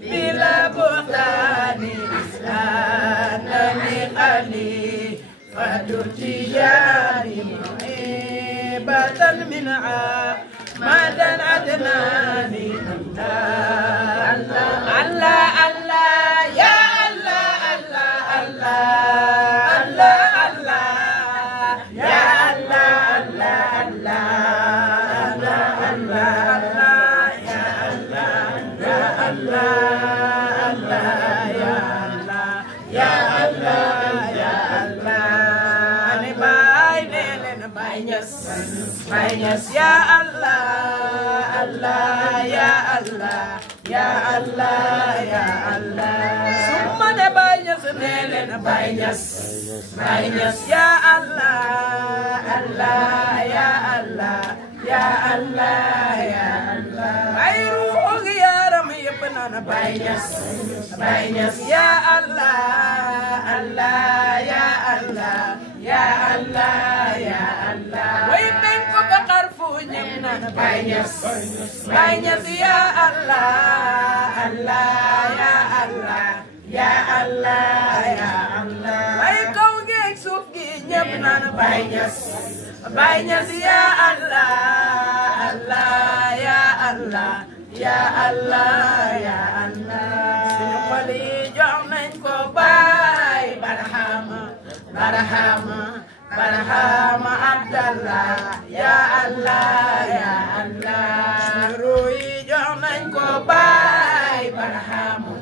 بلا بهتان إسلامني قلي فتجياني معيبة من مدى عدناني الله الله الله يا الله الله الله الله الله يا الله الله الله الله Yes, ya Allah, Allah, ya Allah, ya Allah, ya Allah. Summa de banyas nele na banyas, banyas ya Allah, Allah, ya Allah, ya Allah, ya Allah. Ayruh ya ram yepna na banyas, banyas ya Allah, Allah, ya Allah, ya Allah, ya Allah. Banyas ya Allah, Allah ya Allah, ya Allah, ya Allah. Ay kau gek suki nyapna banyas, banyas ya Allah, Allah ya Allah, ya Allah, ya Allah. Sinupali jangan ko bay barhama, barhama. Barhama Abdallah, ya Allah, ya Allah. Surui jangan ko bay Barhama,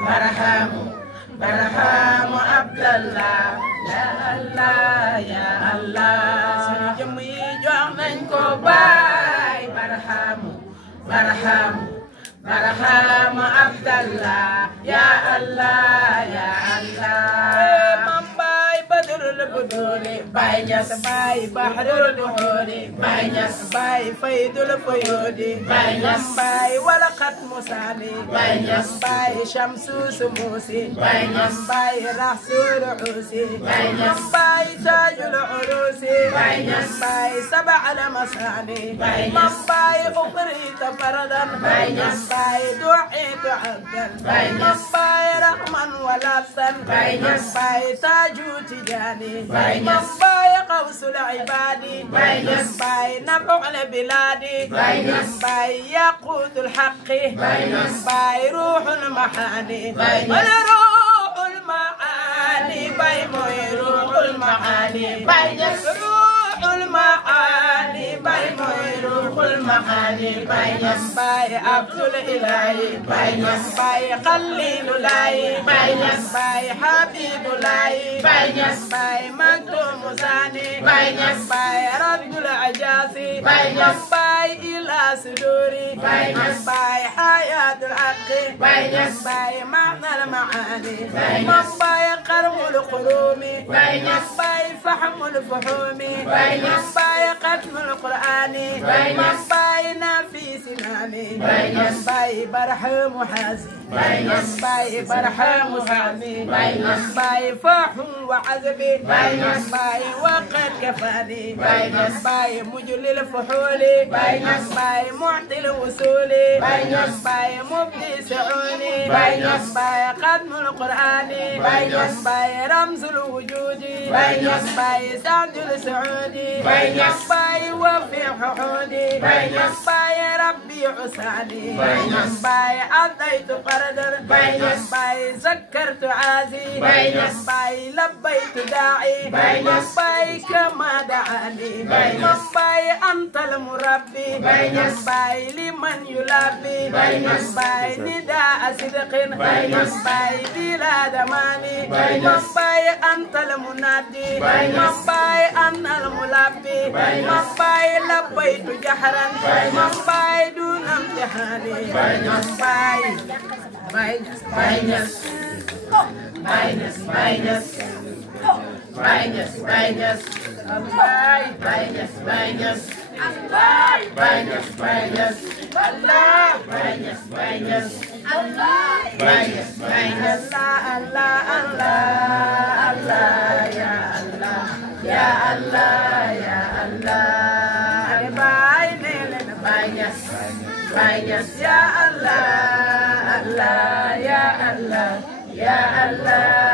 Barhama, Barhama Abdallah, ya Allah, ya Allah. Sujumi jangan ko bay Barhama, Barhama, Barhama Abdallah, ya Allah, ya Allah. Banyas bay bahrul duhuri banyas bay faidul fuyudi banyas bay walakat musali banyas bay syamsu sumusi banyas bay rasul usi banyas bay tajul urusi banyas bay sab'al masani banyas bay ukhri tafaradan banyas bay du'itu abdan banyas bay rahman walasan banyas bay taju tijani banyas bay غوث العباد باي نبع البلاد باي يقود الحق باي روح المحاني روح المعاني باي موي روح المعاني روح المعاني باي موي روح المعاني باي عبد الإلهي باي خليل الله باي حبيب الله باي مكتوم ثاني باي رد العجاسي باي إلى صدوري باي حياة الحق باي معنى المعاني باي قرم القروم باي فحم الفحوم باي ختم القرآن باي نافي سنامي باي برحم حازي باي برحم سامي باي فحم وعذبي باي وقد كفاني باي مجل الفحول باي معطي الوصول باي مبدي سعوني باي ختم القرآن باي رمز الوجود باي سعد السعودي باي وفي حقودي باي ربي عساني باي عضيت قردر باي سكرت عازي باي لبيت داعي باي كما دعاني باي أنت المربي باي لمن يلبي باي نداء صدق باي بلا دماني باي أنت المنادي باي أنا الملبي باي لبيت جهرا باي دون امتحاني Ya Allah, Allah, ya Allah, ya Allah.